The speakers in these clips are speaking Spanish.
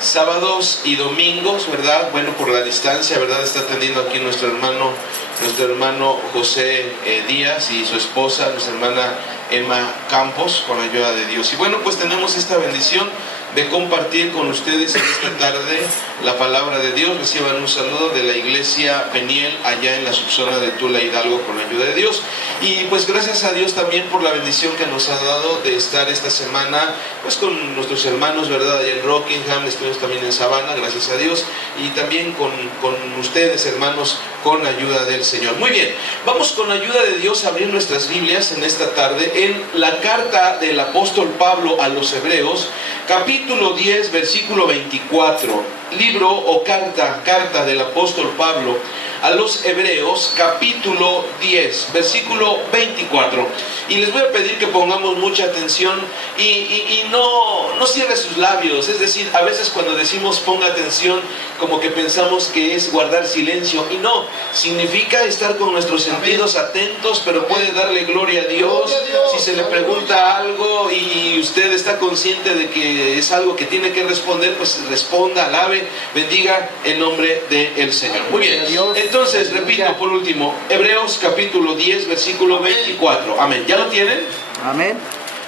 sábados y domingos, ¿verdad? Bueno, por la distancia, ¿verdad? Está atendiendo aquí nuestro hermano José Díaz y su esposa, nuestra hermana Emma Campos, con la ayuda de Dios. Y bueno, pues tenemos esta bendición de compartir con ustedes en esta tarde la palabra de Dios. Reciban un saludo de la iglesia Peniel allá en la subzona de Tula, Hidalgo, con la ayuda de Dios. Y pues gracias a Dios también por la bendición que nos ha dado de estar esta semana pues con nuestros hermanos, ¿verdad? Allá en Rockingham, estuvimos también en Savannah, gracias a Dios, y también con ustedes, hermanos, con ayuda del Señor. Muy bien, vamos con ayuda de Dios a abrir nuestras Biblias en esta tarde en la carta del apóstol Pablo a los Hebreos, capítulo 10, versículo 24. Libro o carta del apóstol Pablo a los Hebreos, capítulo 10, versículo 24. Y les voy a pedir que pongamos mucha atención y no cierre sus labios. Es decir, a veces cuando decimos ponga atención, como que pensamos que es guardar silencio, y no, significa estar con nuestros sentidos atentos, pero puede darle gloria a Dios. Si se le pregunta algo y usted está consciente de que es algo que tiene que responder, pues responda, alabe, bendiga el nombre del Señor. Muy bien, entonces repito por último, Hebreos capítulo 10, versículo 24. Amén. ¿Ya lo tienen? Amén.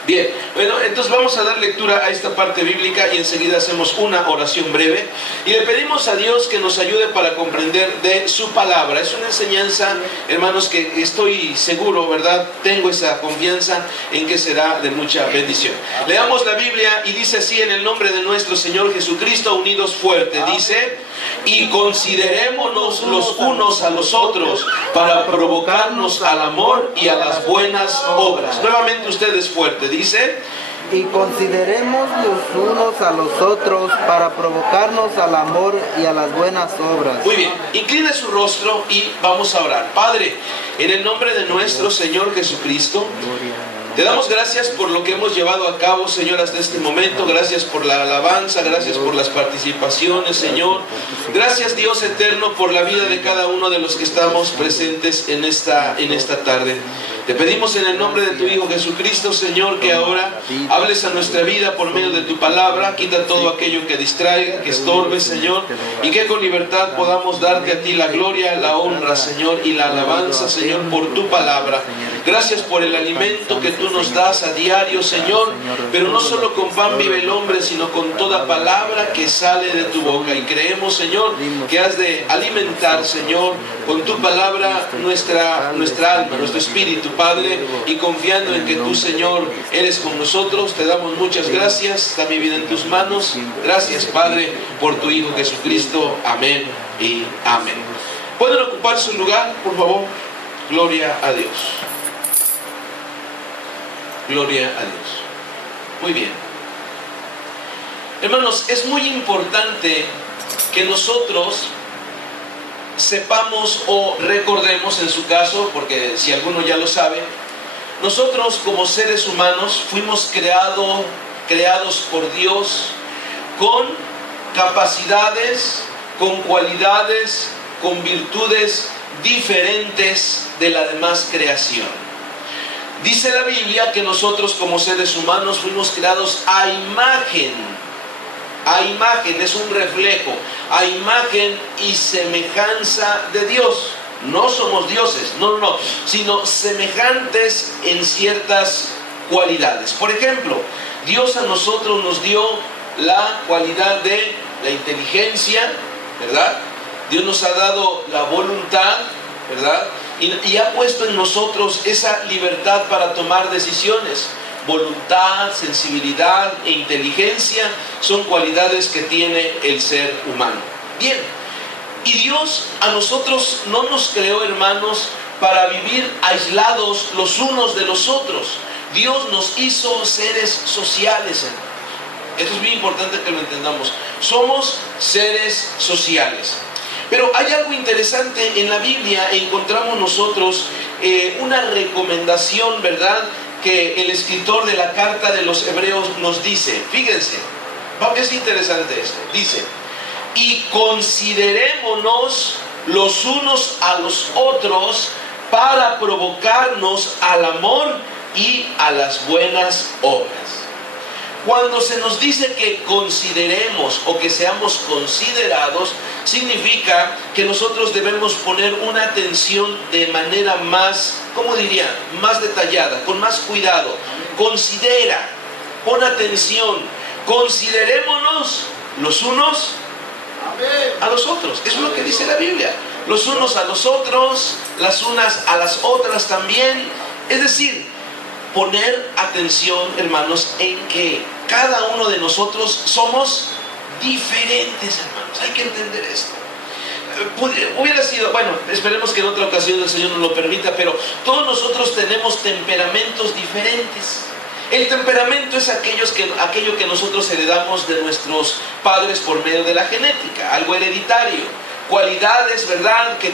Bien, bueno, entonces vamos a dar lectura a esta parte bíblica y enseguida hacemos una oración breve y le pedimos a Dios que nos ayude para comprender de su palabra. Es una enseñanza, hermanos, que estoy seguro, ¿verdad? Tengo esa confianza en que será de mucha bendición. Leamos la Biblia y dice así: en el nombre de nuestro Señor Jesucristo, unidos fuerte, dice: y considerémonos los unos a los otros para provocarnos al amor y a las buenas obras. Nuevamente ustedes fuerte, dice: y consideremos los unos a los otros para provocarnos al amor y a las buenas obras. Muy bien, incline su rostro y vamos a orar. Padre, en el nombre de nuestro Señor Jesucristo, te damos gracias por lo que hemos llevado a cabo, Señor, hasta este momento. Gracias por la alabanza, gracias por las participaciones, Señor. Gracias, Dios eterno, por la vida de cada uno de los que estamos presentes en esta tarde. Te pedimos en el nombre de tu Hijo Jesucristo, Señor, que ahora hables a nuestra vida por medio de tu palabra. Quita todo aquello que distraiga, que estorbe, Señor, y que con libertad podamos darte a ti la gloria, la honra, Señor, y la alabanza, Señor, por tu palabra. Gracias por el alimento que tú nos das a diario, Señor, pero no solo con pan vive el hombre, sino con toda palabra que sale de tu boca. Y creemos, Señor, que has de alimentar, Señor, con tu palabra nuestra alma, nuestro espíritu, Padre, y confiando en que tú, Señor, eres con nosotros, te damos muchas gracias. Está mi vida en tus manos. Gracias, Padre, por tu Hijo Jesucristo. Amén y amén. ¿Pueden ocupar su lugar, por favor? Gloria a Dios. Gloria a Dios. Muy bien. Hermanos, es muy importante que nosotros sepamos o recordemos, en su caso, porque si alguno ya lo sabe, nosotros como seres humanos fuimos creados por Dios con capacidades, con cualidades, con virtudes diferentes de la demás creación. Dice la Biblia que nosotros como seres humanos fuimos creados a imagen, es un reflejo, a imagen y semejanza de Dios. No somos dioses, no, sino semejantes en ciertas cualidades. Por ejemplo, Dios a nosotros nos dio la cualidad de la inteligencia, ¿verdad? Dios nos ha dado la voluntad, ¿verdad? Y ha puesto en nosotros esa libertad para tomar decisiones. Voluntad, sensibilidad e inteligencia son cualidades que tiene el ser humano. Bien, y Dios a nosotros no nos creó, hermanos, para vivir aislados los unos de los otros. Dios nos hizo seres sociales. Esto es muy importante que lo entendamos. Somos seres sociales. Pero hay algo interesante en la Biblia. Encontramos nosotros una recomendación, ¿verdad?, que el escritor de la carta de los Hebreos nos dice. Fíjense, es interesante esto. Dice: y considerémonos los unos a los otros para provocarnos al amor y a las buenas obras. Cuando se nos dice que consideremos o que seamos considerados, significa que nosotros debemos poner una atención de manera más, ¿cómo diría? Más detallada, con más cuidado. Considera, pon atención, considerémonos los unos a los otros. Eso es lo que dice la Biblia. Los unos a los otros, las unas a las otras también. Es decir, poner atención, hermanos, en que cada uno de nosotros somos diferentes, hermanos. Hay que entender esto. Hubiera sido, bueno, esperemos que en otra ocasión el Señor nos lo permita, pero todos nosotros tenemos temperamentos diferentes. El temperamento es aquello que nosotros heredamos de nuestros padres por medio de la genética, algo hereditario. Cualidades, ¿verdad?, que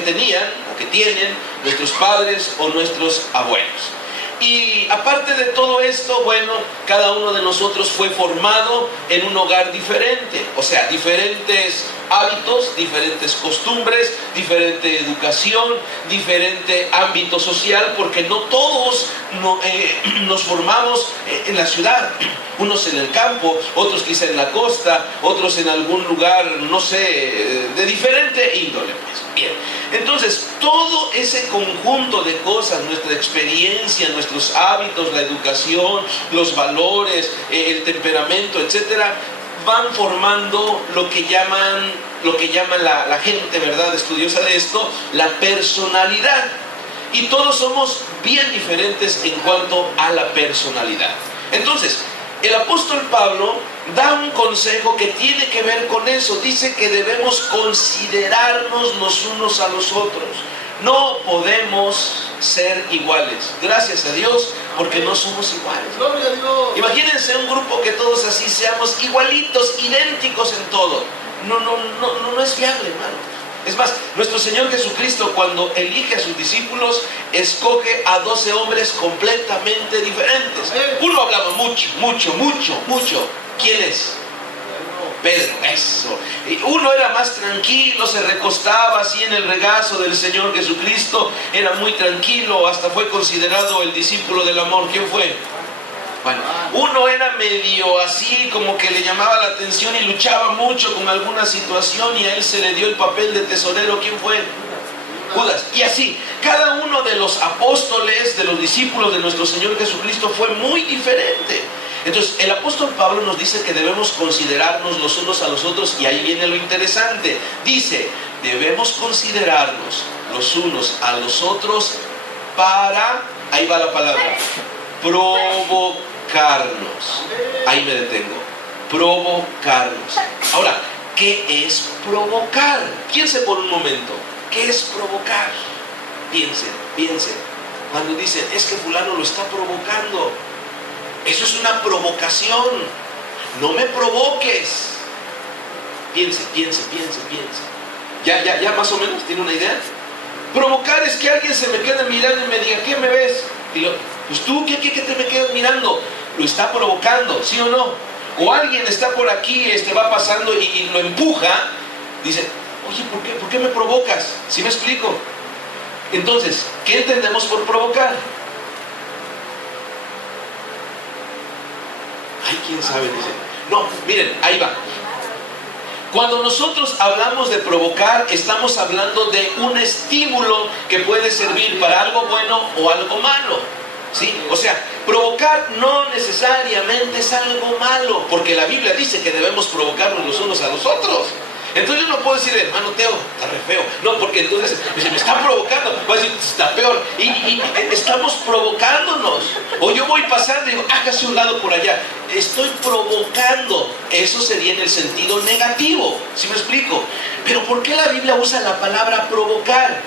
tenían o que tienen nuestros padres o nuestros abuelos. Y aparte de todo esto, bueno, cada uno de nosotros fue formado en un hogar diferente. O sea, diferentes hábitos, diferentes costumbres, diferente educación, diferente ámbito social, porque no todos nos formamos en la ciudad. Unos en el campo, otros quizá en la costa, otros en algún lugar, no sé, de diferente índole, pues. Bien, entonces todo ese conjunto de cosas, nuestra experiencia, nuestros hábitos, la educación, los valores, el temperamento, etcétera, van formando lo que llaman la gente, ¿verdad?, estudiosa de esto, la personalidad. Y todos somos bien diferentes en cuanto a la personalidad. Entonces, el apóstol Pablo da un consejo que tiene que ver con eso. Dice que debemos considerarnos los unos a los otros. No podemos ser iguales. Gracias a Dios, porque no somos iguales. Gloria a Dios. Imagínense un grupo que todos así seamos igualitos, idénticos en todo. No es viable, hermano. Es más, nuestro Señor Jesucristo, cuando elige a sus discípulos, escoge a 12 hombres completamente diferentes. Uno hablaba mucho. ¿Quién es? Pedro, eso. Uno era más tranquilo, se recostaba así en el regazo del Señor Jesucristo, era muy tranquilo, hasta fue considerado el discípulo del amor. ¿Quién fue? Bueno, uno era medio así, como que le llamaba la atención y luchaba mucho con alguna situación, y a él se le dio el papel de tesorero. ¿Quién fue? Judas. Y así, cada uno de los apóstoles, de los discípulos de nuestro Señor Jesucristo, fue muy diferente. Entonces, el apóstol Pablo nos dice que debemos considerarnos los unos a los otros, y ahí viene lo interesante. Dice, debemos considerarnos los unos a los otros para, ahí va la palabra, provocarnos. Ahí me detengo. Provocarnos. Ahora, ¿qué es provocar? Piense por un momento. ¿Qué es provocar? Piensen. Cuando dicen, es que fulano lo está provocando. Eso es una provocación. No me provoques. Piense. ¿Ya más o menos tiene una idea? Provocar es que alguien se me quede mirando y me diga, ¿qué me ves? Y pues tú, ¿qué te me quedas mirando? Lo está provocando, ¿sí o no? O alguien está por aquí, va pasando y lo empuja. Dice, oye, ¿por qué me provocas? ¿Sí me explico? Entonces, ¿qué entendemos por provocar? Ay, quién sabe, dice. No, miren, ahí va. Cuando nosotros hablamos de provocar, estamos hablando de un estímulo que puede servir para algo bueno o algo malo, ¿sí? O sea, provocar no necesariamente es algo malo, porque la Biblia dice que debemos provocarnos los unos a los otros. Entonces yo no puedo decir, hermano Teo, está re feo. No, porque entonces me está provocando. Voy a decir, está peor. Y estamos provocándonos. O yo voy pasando y digo, hágase un lado por allá. Estoy provocando. Eso sería en el sentido negativo. ¿Sí me explico? Pero ¿por qué la Biblia usa la palabra provocar?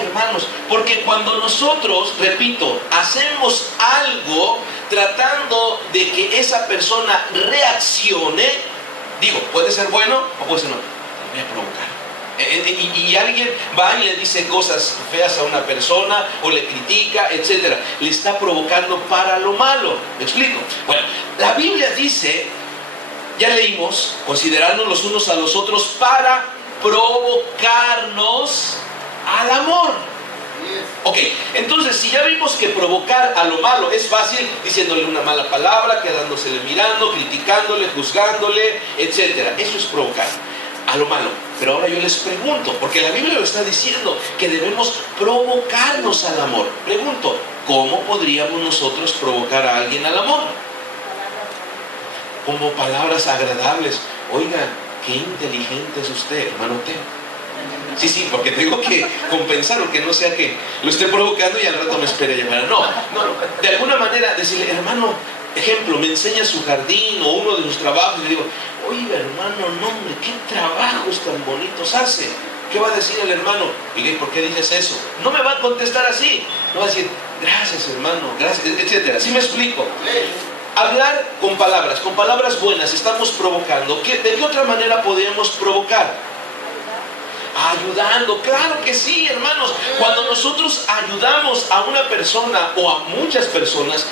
Hermanos, porque cuando nosotros, repito, hacemos algo tratando de que esa persona reaccione, digo, puede ser bueno o puede ser no. Voy a provocar. Y alguien va y le dice cosas feas a una persona o le critica, etc. Le está provocando para lo malo. ¿Me explico? Bueno, la Biblia dice, ya leímos, considerarnos los unos a los otros para provocarnos al amor. Ok, entonces si ya vimos que provocar a lo malo es fácil, diciéndole una mala palabra, quedándosele mirando, criticándole, juzgándole, etc. Eso es provocar a lo malo. Pero ahora yo les pregunto, porque la Biblia lo está diciendo, que debemos provocarnos al amor. Pregunto, ¿cómo podríamos nosotros provocar a alguien al amor? Como palabras agradables. Oiga, qué inteligente es usted, hermano Teo. Sí, porque tengo que compensar, porque no sea que lo esté provocando y al rato me espere llamar. No, de alguna manera decirle, hermano, ejemplo, me enseña su jardín o uno de sus trabajos y le digo, oiga hermano, no hombre, qué trabajos tan bonitos hace. ¿Qué va a decir el hermano? Y ¿por qué dices eso? No me va a contestar así, no va a decir, gracias hermano, gracias, etcétera. ¿Sí me explico? Hablar con palabras buenas, estamos provocando. ¿De qué otra manera podemos provocar? Ayudando, claro que sí, hermanos. Cuando nosotros ayudamos a una persona o a muchas personas,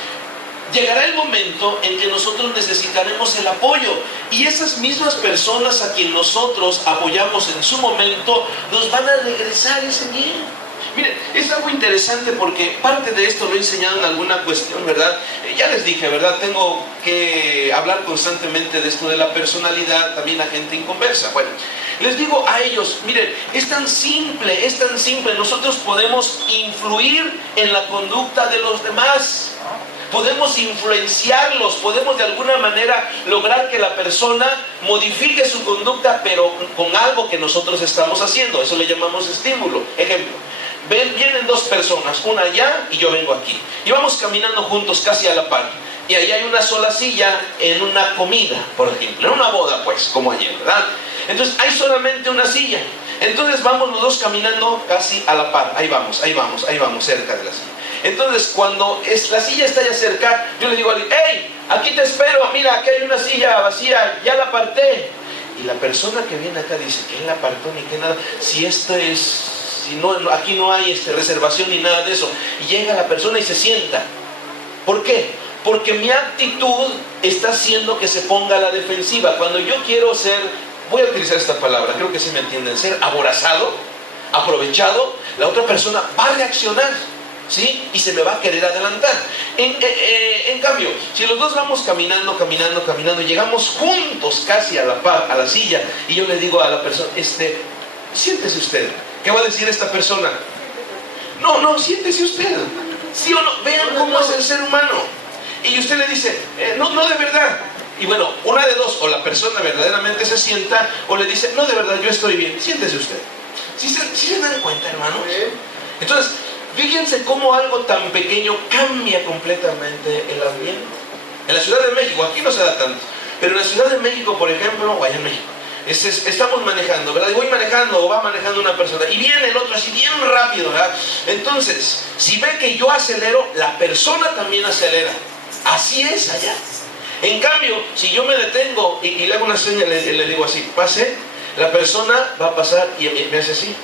llegará el momento en que nosotros necesitaremos el apoyo. Y esas mismas personas a quien nosotros apoyamos en su momento, nos van a regresar ese bien. Miren, es algo interesante porque parte de esto lo he enseñado en alguna cuestión, ¿verdad? Ya les dije, ¿verdad? Tengo que hablar constantemente de esto de la personalidad, también a gente inconversa. Bueno, les digo a ellos, miren, es tan simple, nosotros podemos influir en la conducta de los demás. Podemos influenciarlos, podemos de alguna manera lograr que la persona modifique su conducta, pero con algo que nosotros estamos haciendo. Eso le llamamos estímulo. Ejemplo, vienen dos personas, una allá y yo vengo aquí. Y vamos caminando juntos casi a la par. Y ahí hay una sola silla en una comida, por ejemplo, en una boda, pues, como ayer, ¿verdad? Entonces hay solamente una silla. Entonces vamos los dos caminando casi a la par. Ahí vamos, cerca de la silla. Entonces cuando la silla está ya cerca, yo le digo a alguien, hey, aquí te espero, mira, aquí hay una silla vacía, ya la aparté. Y la persona que viene acá dice, ¿quién la apartó ni qué nada? Si no, aquí no hay reservación ni nada de eso. Y llega la persona y se sienta. ¿Por qué? Porque mi actitud está haciendo que se ponga a la defensiva. Cuando yo quiero ser, voy a utilizar esta palabra, creo que sí me entienden, ser aborazado, aprovechado, la otra persona va a reaccionar, ¿sí? Y se me va a querer adelantar. En cambio, si los dos vamos caminando, llegamos juntos casi a la par, a la silla, y yo le digo a la persona, siéntese usted. ¿Qué va a decir esta persona? No, siéntese usted. ¿Sí o no? Vean cómo es el ser humano. Y usted le dice, no, de verdad. Y bueno, una de dos, o la persona verdaderamente se sienta, o le dice, no, de verdad, yo estoy bien, siéntese usted. ¿Sí se dan cuenta, hermanos? Entonces, fíjense cómo algo tan pequeño cambia completamente el ambiente. En la Ciudad de México, aquí no se da tanto, pero en la Ciudad de México, por ejemplo, o allá en México, estamos manejando, ¿verdad? Y voy manejando, o va manejando una persona, y viene el otro así bien rápido, ¿verdad? Entonces, si ve que yo acelero, la persona también acelera. Así es allá. En cambio, si yo me detengo y le hago una señal, le digo así, pase, la persona va a pasar y me hace así.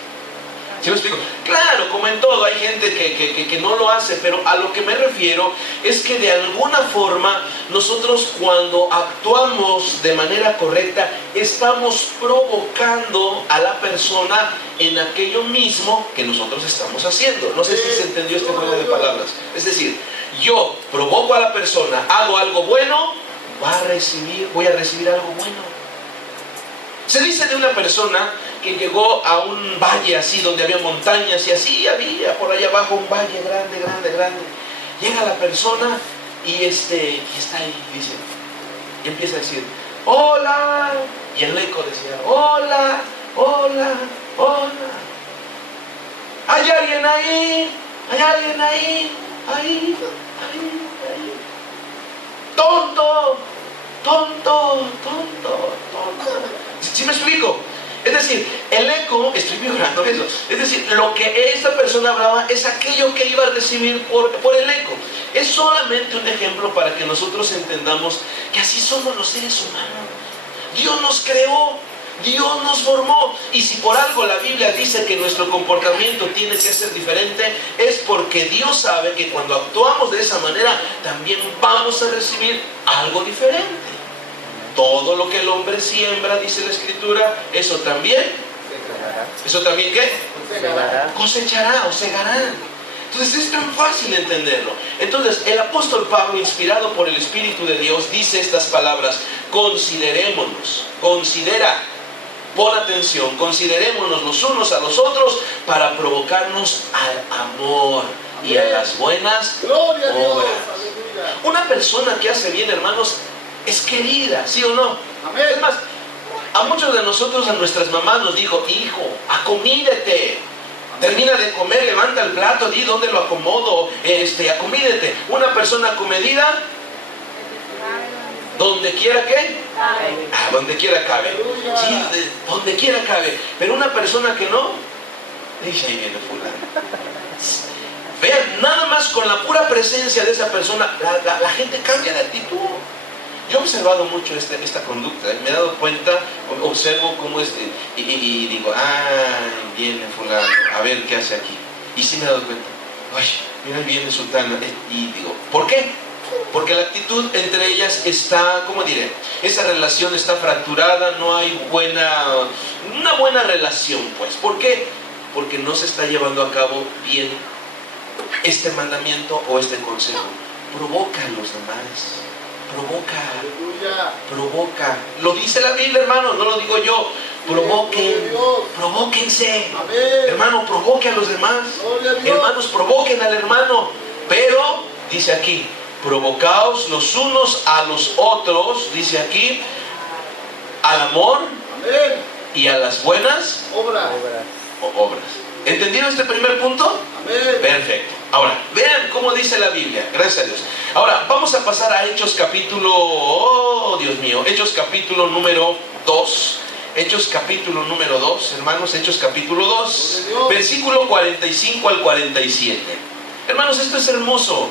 ¿Sí me explico? Claro, como en todo, hay gente que no lo hace, pero a lo que me refiero es que de alguna forma nosotros cuando actuamos de manera correcta estamos provocando a la persona en aquello mismo que nosotros estamos haciendo. No sé si se entendió este juego de palabras. Es decir, yo provoco a la persona, hago algo bueno, voy a recibir algo bueno. Se dice de una persona que llegó a un valle así donde había montañas y así había por allá abajo un valle grande. Llega la persona y está ahí, dice, y empieza a decir, hola, y el eco decía, hola. ¿Hay alguien ahí? Ahí. Tonto. ¿Sí me explico? Es decir, el eco, estoy vibrando eso. Es decir, lo que esta persona hablaba es aquello que iba a recibir por el eco. Es solamente un ejemplo para que nosotros entendamos que así somos los seres humanos. Dios nos creó, Dios nos formó. Y si por algo la Biblia dice que nuestro comportamiento tiene que ser diferente, es porque Dios sabe que cuando actuamos de esa manera, también vamos a recibir algo diferente. Todo lo que el hombre siembra, dice la Escritura, eso también Eso también, ¿qué? Segará. Cosechará o segará. Entonces es tan fácil entenderlo. Entonces el apóstol Pablo, inspirado por el Espíritu de Dios, dice estas palabras: considerémonos, considera, pon atención, considerémonos los unos a los otros para provocarnos al amor y a las buenas obras. Una persona que hace bien, hermanos, es querida, ¿sí o no? Es más, a muchos de nosotros, a nuestras mamás nos dijo: hijo, acomídete, termina de comer, levanta el plato, di dónde lo acomodo, acomídete. Una persona comedida, donde quiera que, donde quiera cabe. Sí, donde quiera cabe. Pero una persona que no, dice: ahí viene fulano. Vean, nada más con la pura presencia de esa persona, la gente cambia de actitud. Yo he observado mucho esta conducta, me he dado cuenta, observo cómo es, y digo: ay, viene fulano, a ver qué hace aquí. Y sí me he dado cuenta: ay, mira, viene sultana. Y digo: ¿por qué? Porque la actitud entre ellas está, ¿cómo diré? Esa relación está fracturada, no hay una buena relación, pues. ¿Por qué? Porque no se está llevando a cabo bien este mandamiento o este consejo. Provoca a los demás. Provoca. Lo dice la Biblia, hermano, no lo digo yo. Provóquense. Hermano, provoque a los demás. Hermanos, provoquen al hermano. Pero, dice aquí, provocaos los unos a los otros, dice aquí, al amor y a las buenas obras. ¿Entendido este primer punto? Perfecto. Ahora, vean cómo dice la Biblia. Gracias a Dios. Ahora, vamos a pasar a Hechos capítulo... Dios mío. Hechos capítulo número 2. Hechos capítulo número 2. Hermanos, Hechos capítulo 2. Versículo 45 al 47. Hermanos, esto es hermoso.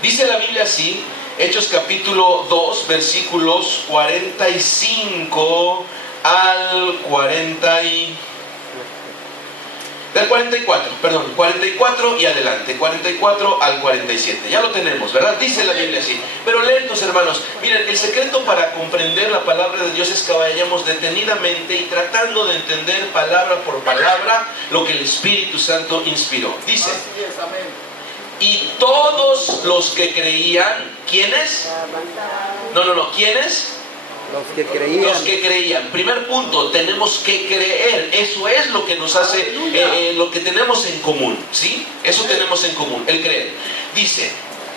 Dice la Biblia así. Hechos capítulo 2, versículos 45 al 44 y adelante, 44 al 47, ya lo tenemos, ¿verdad? Dice la Biblia así, pero lentos, hermanos. Miren, el secreto para comprender la palabra de Dios es que vayamos detenidamente y tratando de entender palabra por palabra lo que el Espíritu Santo inspiró. Dice: y todos los que creían, ¿quiénes? ¿Quiénes? Los que creían. Los que creían. Primer punto, tenemos que creer. Eso es lo que nos hace, lo que tenemos en común, ¿sí? Eso tenemos en común, el creer. Dice: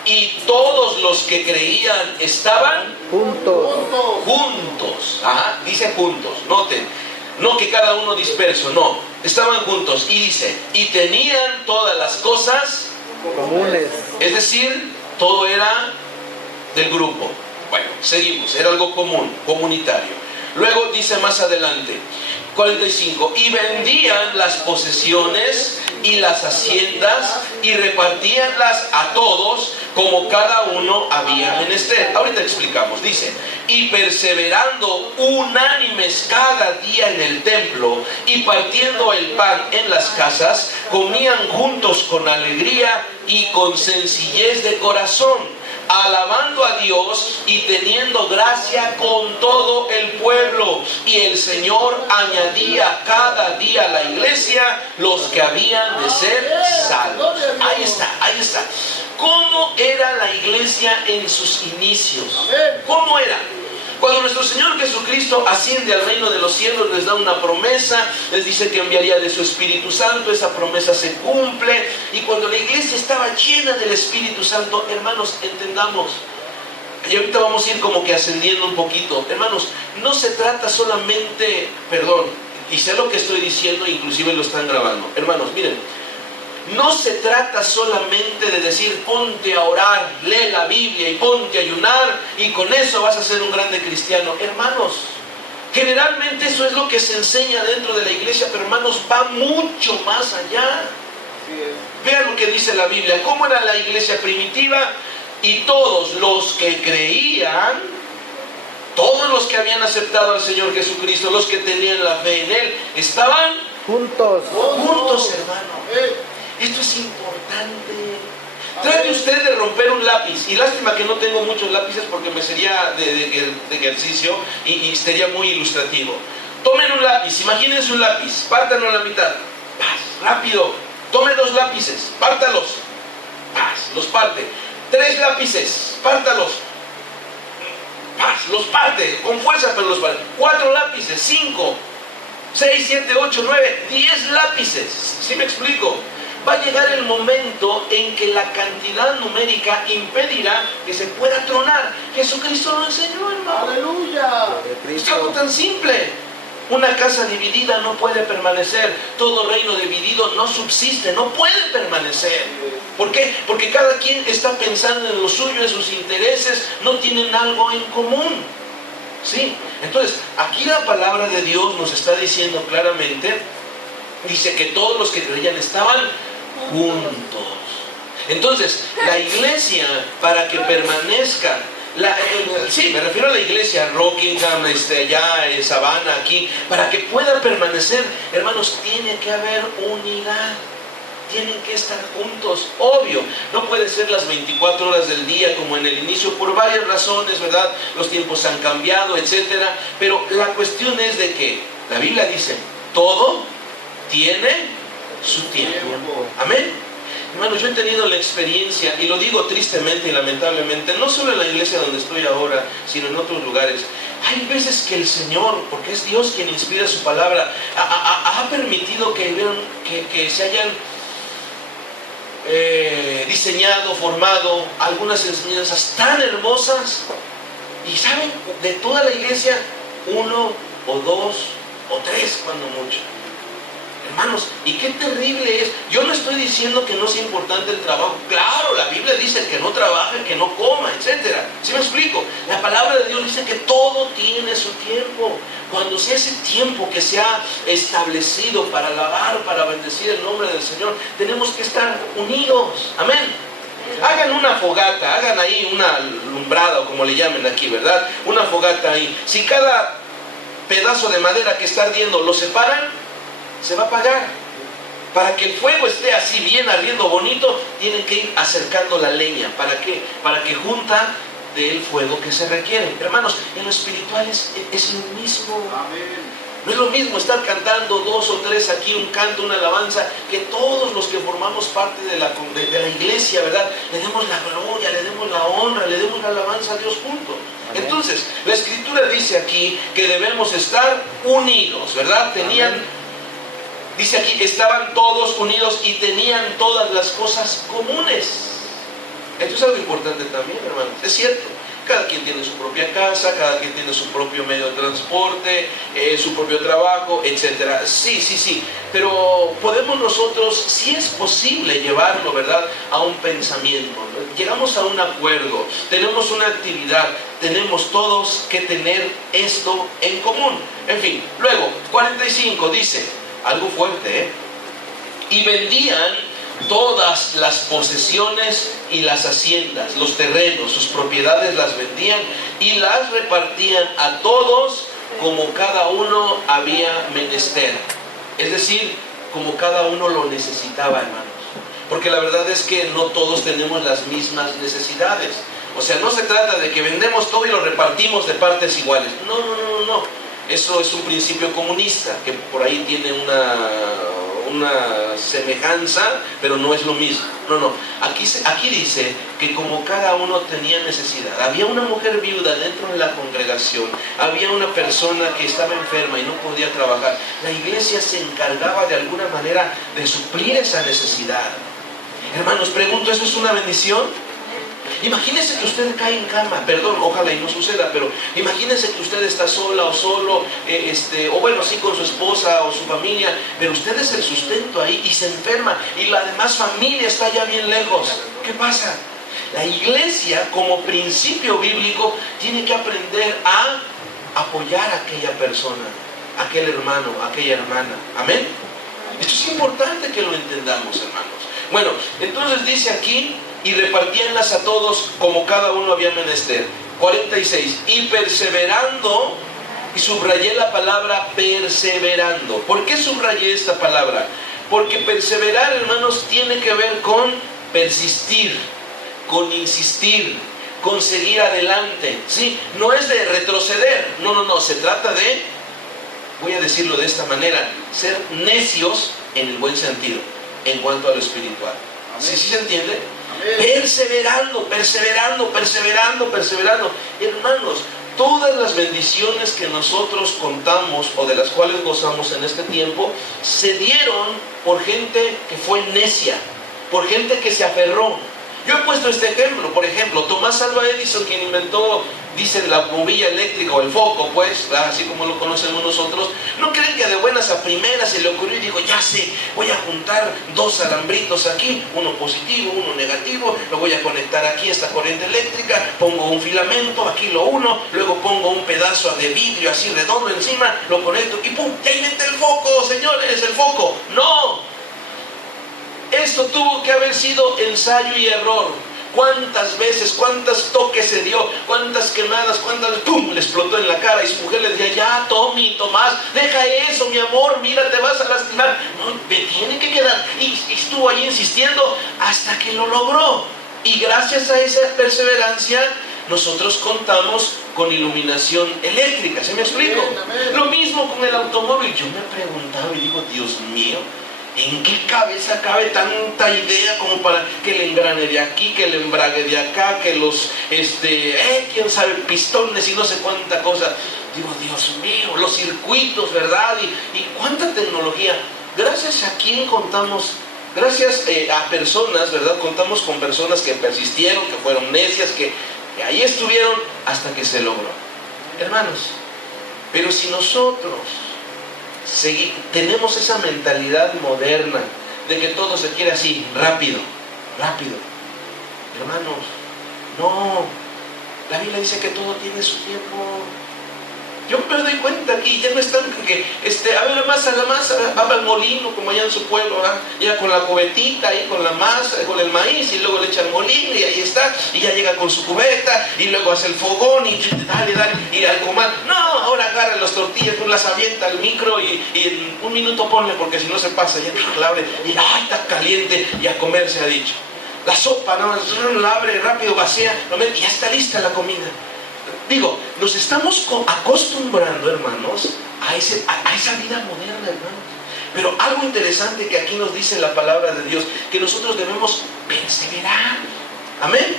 y todos los que creían estaban juntos. Ajá, dice juntos, noten. No que cada uno disperso, no. Estaban juntos. Y dice: y tenían todas las cosas comunes. Es decir, todo era del grupo. Bueno, seguimos, era algo común, comunitario. Luego dice más adelante, 45, y vendían las posesiones y las haciendas y repartíanlas a todos como cada uno había menester. Ahorita explicamos, dice: y perseverando unánimes cada día en el templo y partiendo el pan en las casas, comían juntos con alegría y con sencillez de corazón, alabando a Dios y teniendo gracia con todo el pueblo. Y el Señor añadía cada día a la iglesia los que habían de ser salvos. Ahí está. ¿Cómo era la iglesia en sus inicios? ¿Cómo era? Cuando nuestro Señor Jesucristo asciende al reino de los cielos, les da una promesa, les dice que enviaría de su Espíritu Santo, esa promesa se cumple, y cuando la iglesia estaba llena del Espíritu Santo, hermanos, entendamos, y ahorita vamos a ir como que ascendiendo un poquito, hermanos, no se trata solamente, y sé lo que estoy diciendo, inclusive lo están grabando, hermanos, miren, no se trata solamente de decir: ponte a orar, lee la Biblia y ponte a ayunar y con eso vas a ser un grande cristiano. Hermanos, generalmente eso es lo que se enseña dentro de la iglesia, pero hermanos, va mucho más allá. Vean lo que dice la Biblia, cómo era la iglesia primitiva. Y todos los que creían, todos los que habían aceptado al Señor Jesucristo, los que tenían la fe en Él, estaban juntos, hermano. Esto es importante. Trate usted de romper un lápiz, y lástima que no tengo muchos lápices porque me sería de ejercicio y sería muy ilustrativo. Tomen un lápiz, imagínense un lápiz, pártanlo a la mitad. Paz, rápido. Tome 2 lápices, pártalos. Paz, los parte. 3 lápices, pártalos. Paz, los parte, con fuerza, pero los parte. 4 lápices, 5, 6, 7, 8, 9, 10 lápices. ¿Sí me explico? Va a llegar el momento en que la cantidad numérica impedirá que se pueda tronar. Jesucristo lo enseñó, hermano. ¡Aleluya! Es algo tan simple. Una casa dividida no puede permanecer. Todo reino dividido no subsiste, no puede permanecer. ¿Por qué? Porque cada quien está pensando en lo suyo, en sus intereses, no tienen algo en común. ¿Sí? Entonces, aquí la palabra de Dios nos está diciendo claramente, dice que todos los que creían estaban juntos. Entonces, la iglesia, para que permanezca, sí, me refiero a la iglesia, Rockingham, allá en Savannah, aquí, para que pueda permanecer, hermanos, tiene que haber unidad. Tienen que estar juntos, obvio. No puede ser las 24 horas del día como en el inicio, por varias razones, ¿verdad? Los tiempos han cambiado, etcétera. Pero la cuestión es de que la Biblia dice, todo tiene su tiempo. Amén. Hermanos, yo he tenido la experiencia, y lo digo tristemente y lamentablemente, no solo en la iglesia donde estoy ahora, sino en otros lugares. Hay veces que el Señor, porque es Dios quien inspira su palabra, ha permitido que se hayan diseñado, formado algunas enseñanzas tan hermosas, y saben, de toda la iglesia, 1 o 2 o 3 cuando mucho. Hermanos, y qué terrible es. Yo no estoy diciendo que no sea importante el trabajo. Claro, la Biblia dice que no trabaje, que no coma, etcétera. ¿Sí me explico? La palabra de Dios dice que todo tiene su tiempo. Cuando sea ese tiempo que se ha establecido para alabar, para bendecir el nombre del Señor, tenemos que estar unidos. Amén. Hagan una fogata, hagan ahí una lumbrada, o como le llamen aquí, ¿verdad? Una fogata ahí. Si cada pedazo de madera que está ardiendo lo separan, se va a apagar. Para que el fuego esté así bien ardiendo bonito, tienen que ir acercando la leña. ¿Para qué? Para que junta del fuego que se requiere. Hermanos, en lo espiritual es lo mismo. Amén. No es lo mismo estar cantando 2 o 3 aquí, un canto, una alabanza, que todos los que formamos parte de la iglesia, ¿verdad? Le demos la gloria, le demos la honra, le demos la alabanza a Dios juntos. Amén. Entonces, la Escritura dice aquí que debemos estar unidos, ¿verdad? Dice aquí que estaban todos unidos y tenían todas las cosas comunes. Esto es algo importante también, hermanos. Es cierto, cada quien tiene su propia casa, cada quien tiene su propio medio de transporte, su propio trabajo, etc. Sí. Pero podemos nosotros, si es posible, llevarlo, ¿verdad?, a un pensamiento. Llegamos a un acuerdo, tenemos una actividad, tenemos todos que tener esto en común. En fin, luego, 45 dice, algo fuerte, y vendían todas las posesiones y las haciendas, los terrenos, sus propiedades las vendían y las repartían a todos como cada uno había menester. Es decir, como cada uno lo necesitaba, hermanos. Porque la verdad es que no todos tenemos las mismas necesidades. O sea, no se trata de que vendemos todo y lo repartimos de partes iguales. No. Eso es un principio comunista, que por ahí tiene una semejanza, pero no es lo mismo. No. Aquí dice que como cada uno tenía necesidad. Había una mujer viuda dentro de la congregación, había una persona que estaba enferma y no podía trabajar. La iglesia se encargaba de alguna manera de suplir esa necesidad. Hermanos, pregunto, ¿eso es una bendición? Imagínense que usted cae en cama, perdón, ojalá y no suceda, pero imagínense que usted está sola o solo, o bueno, sí, con su esposa o su familia, pero usted es el sustento ahí y se enferma y la demás familia está ya bien lejos. ¿Qué pasa? La iglesia, como principio bíblico, tiene que aprender a apoyar a aquella persona, a aquel hermano, a aquella hermana. ¿Amén? Esto es importante que lo entendamos, hermanos. Bueno, entonces dice aquí, y repartíanlas a todos como cada uno había menester. 46, y perseverando, y subrayé la palabra perseverando. ¿Por qué subrayé esta palabra? Porque perseverar, hermanos, tiene que ver con persistir, con insistir, con seguir adelante, ¿sí? No es de retroceder, no, se trata de voy a decirlo de esta manera, ser necios en el buen sentido, en cuanto a lo espiritual. ¿Sí se entiende? Perseverando, perseverando, perseverando, perseverando. Hermanos, todas las bendiciones que nosotros contamos o de las cuales gozamos en este tiempo se dieron por gente que fue necia, por gente que se aferró. Yo he puesto este ejemplo, por ejemplo, Tomás Alva Edison, quien inventó, dicen, la bombilla eléctrica o el foco, pues, así como lo conocemos nosotros. ¿No creen que de buenas a primeras se le ocurrió y dijo, ya sé, voy a juntar 2 alambritos aquí, uno positivo, uno negativo, lo voy a conectar aquí a esta corriente eléctrica, pongo un filamento, aquí lo uno, luego pongo un pedazo de vidrio así redondo encima, lo conecto y ¡pum! ¡Ya inventé el foco, señores! ¡El foco! ¡No! Esto tuvo que haber sido ensayo y error. ¿Cuántas veces, cuántos toques se dio, cuántas quemadas, cuántas, ¡pum!, le explotó en la cara y su mujer le decía, ya, Tomás, deja eso, mi amor, mira, te vas a lastimar. No, me tiene que quedar. Y estuvo ahí insistiendo hasta que lo logró. Y gracias a esa perseverancia, nosotros contamos con iluminación eléctrica. ¿Se me explico? Lo mismo con el automóvil. Yo me he preguntado y digo, Dios mío, ¿en qué cabeza cabe tanta idea como para que el engrane de aquí, que el embrague de acá, que los, quién sabe, pistones y no sé cuánta cosa? Digo, Dios mío, los circuitos, ¿verdad? Y cuánta tecnología. Gracias a quién contamos, gracias a personas, ¿verdad? Contamos con personas que persistieron, que fueron necias, que ahí estuvieron hasta que se logró. Hermanos, pero si nosotros tenemos esa mentalidad moderna de que todo se quiere así, rápido, rápido. Hermanos, no. La Biblia dice que todo tiene su tiempo. Yo me doy cuenta aquí, ya no están que, a ver, la masa, va al molino, como allá en su pueblo, ¿verdad? Ya con la cubetita, ahí con la masa, con el maíz, y luego le echa el molino, y ahí está, y ya llega con su cubeta, y luego hace el fogón, y dale, y al comal. No, ahora agarra las tortillas, pues las avienta al micro, y en 1 minuto ponle, porque si no se pasa, ya la abre, y ¡ay, está caliente! Y a comer se ha dicho. La sopa, ¿no? La abre rápido, vacía, y ya está lista la comida. Digo, nos estamos acostumbrando, hermanos, a esa vida moderna, hermanos. Pero algo interesante que aquí nos dice la palabra de Dios, que nosotros debemos perseverar. Amén.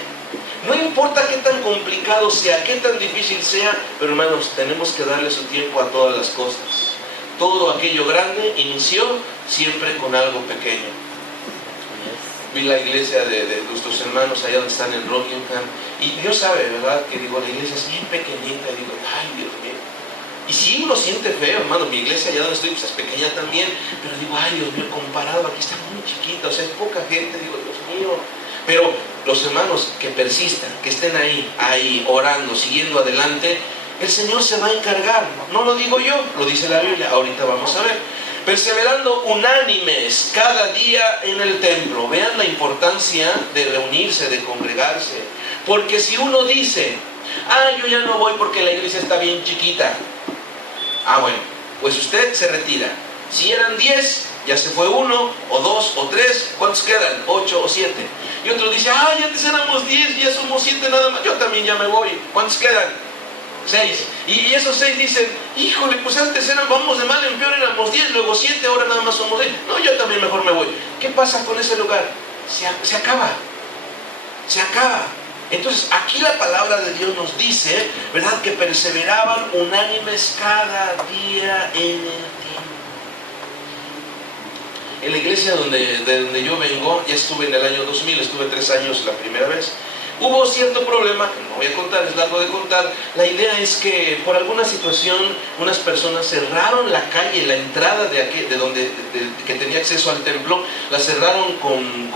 No importa qué tan complicado sea, qué tan difícil sea, pero hermanos, tenemos que darle su tiempo a todas las cosas. Todo aquello grande inició siempre con algo pequeño. Vi la iglesia de nuestros hermanos allá donde están en Rockingham, y Dios sabe, ¿verdad? Que digo, la iglesia es bien pequeñita, y digo, ay, Dios mío. Y sí uno siente feo, hermano, mi iglesia allá donde estoy, pues es pequeña también, pero digo, ay, Dios mío, comparado, aquí está muy chiquita, o sea, es poca gente, digo, Dios mío. Pero los hermanos que persistan, que estén ahí, orando, siguiendo adelante, el Señor se va a encargar. No lo digo yo, lo dice la Biblia, ahorita vamos a ver. Perseverando unánimes cada día en el templo. Vean la importancia de reunirse, de congregarse. Porque si uno dice, yo ya no voy porque la iglesia está bien chiquita. Bueno, pues usted se retira. Si eran 10, ya se fue 1, o 2, o 3, ¿cuántos quedan? 8 o 7. Y otro dice, antes éramos 10, ya somos 7 nada más. Yo también ya me voy. ¿Cuántos quedan? 6. Y esos 6 dicen, híjole, pues antes vamos de mal en peor, éramos 10, luego 7, ahora nada más somos 6. No, yo también mejor me voy. ¿Qué pasa con ese lugar? Se acaba. Se acaba. Entonces, aquí la palabra de Dios nos dice, ¿verdad?, que perseveraban unánimes cada día en el tiempo. En la iglesia de donde yo vengo, ya estuve en el año 2000, estuve 3 años la primera vez. Hubo cierto problema, que no voy a contar, es largo de contar. La idea es que por alguna situación unas personas cerraron la calle, la entrada que tenía acceso al templo, la cerraron con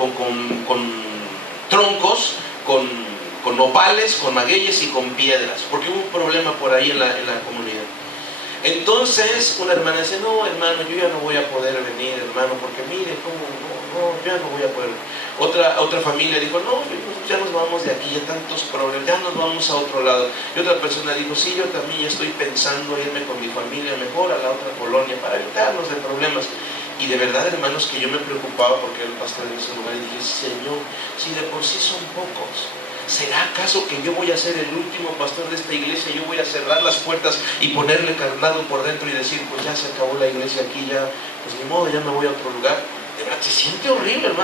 troncos, con nopales, con magueyes y con piedras, porque hubo un problema por ahí en la comunidad. Entonces una hermana dice, no, hermano, yo ya no voy a poder venir, hermano, porque mire cómo, no, yo ya no voy a poder. Otra familia dijo, no, ya nos vamos de aquí, ya tantos problemas, ya nos vamos a otro lado. Y otra persona dijo, sí, yo también ya estoy pensando irme con mi familia mejor a la otra colonia para evitarnos de problemas. Y de verdad, hermanos, que yo me preocupaba porque era el pastor en ese lugar y dije, Señor, si de por sí son pocos, ¿será acaso que yo voy a ser el último pastor de esta iglesia? Yo voy a cerrar las puertas y ponerle candado por dentro y decir, pues ya se acabó la iglesia aquí, ya, pues ni modo, ya me voy a otro lugar. De verdad, se siente horrible, hermano.